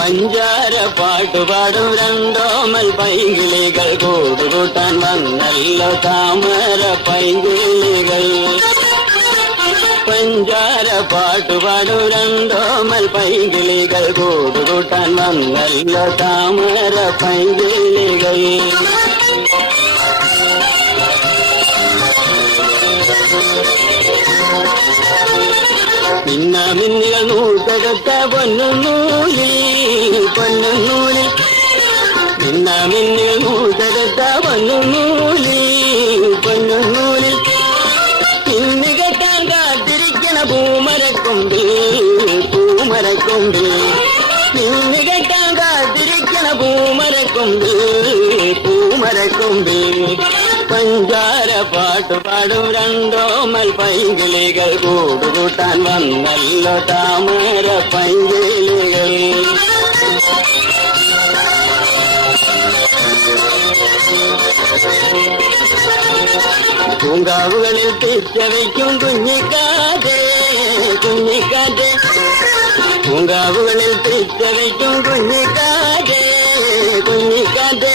പഞ്ചാര പാട്ടുപാടും രണ്ടോമൽ പൈങ്കിളികൾ കൂടുകൂട്ടാൻ വന്നല്ലോ താമര പൈങ്കിളികൾ. പഞ്ചാര പാട്ടുപാടും രണ്ടോമൽ പൈങ്കിളികൾ കൂടുകൂട്ടാൻ വന്നല്ലോ താമര പൈങ്കിളികൾ. മിന്നികൾ നൂറ്റകത്ത പൊന്നുനൂലിൽ പൊന്നുനൂലിൽ മിന്നികൾ നൂറ്റകത്ത പൊന്നുനൂലിൽ പൊന്നുനൂലിൽ ഇന്ന് കെട്ടാൻ കാത്തിരിക്കണ പൂമരക്കൊമ്പിൽ പൂമരക്കൊമ്പിൽ ഇന്ന് കെട്ടാൻ കാത്തിരിക്കണ പൂമരക്കൊമ്പിൽ പൂമരക്കൊമ്പിൽ. പഞ്ചാര പാട്ടുപാടും രണ്ടോമൽ പൈങ്കിളികൾ കൂടുകൂട്ടാൻ വന്നല്ലോ താമര പൈങ്കിളികൾ. പൂങ്കാവുകളിൽ തിരിച്ചവയ്ക്കും കുഞ്ഞിക്കാതെ കുഞ്ഞിക്കാതെ പൂങ്കാവുകളിൽ തിരിച്ചവയ്ക്കും കുഞ്ഞിക്കാതെ കുഞ്ഞിക്കാതെ.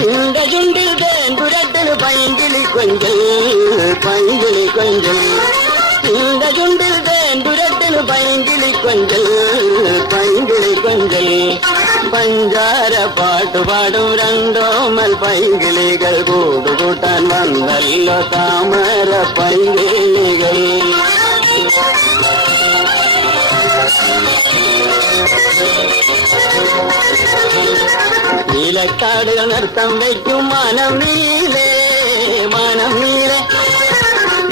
നിന്റെ ചുണ്ടിൽ തേൻപുരട്ടന് പൈങ്കിളി കൊഞ്ചൽ പൈങ്കിളി കൊഞ്ചൽ. നിന്റെ ചുണ്ടിൽ തേൻപുരട്ടന് പൈങ്കിളി കൊഞ്ചൽ പൈങ്കിളി കൊഞ്ചൽ. പഞ്ചാര പാട്ടുപാടും രണ്ടോമൽ പൈങ്കിളികൾ കൂടുകൂട്ടാൻ വന്നല്ലോ താമര പൈങ്കിളികൾ. നീലക്കാടുകൾ നൃത്തം വയ്ക്കും മനം നീലേ മനം നീല.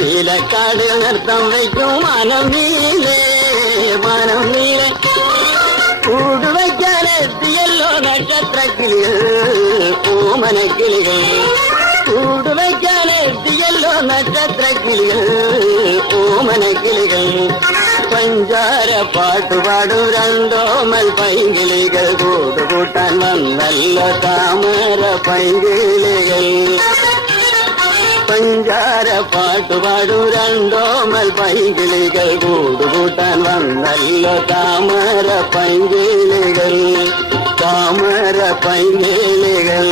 നീലക്കാടുകൾ നൃത്തം വയ്ക്കും മനം നീലേ മനം നീല. കൂടുവയ്ക്കാനെത്തിയല്ലോ നക്ഷത്രക്കിളികൾ ഓമനക്കിളികൾ. കൂടുവയ്ക്കാനെത്തിയല്ലോ നക്ഷത്രക്കിളികൾ ഓമനക്കിളികൾ. പഞ്ചാര പാട്ടുപാടും രണ്ടോമൽ പൈങ്കിളികൾ കൂടുകൂട്ടാൻ വന്നല്ലോ താമര പൈങ്കിളികൾ. പഞ്ചാര പാട്ടുപാടും രണ്ടോമൽ പൈങ്കിളികൾ കൂടുകൂട്ടാൻ വന്നല്ലോ താമര പൈങ്കിളികൾ താമര പൈങ്കിളികൾ.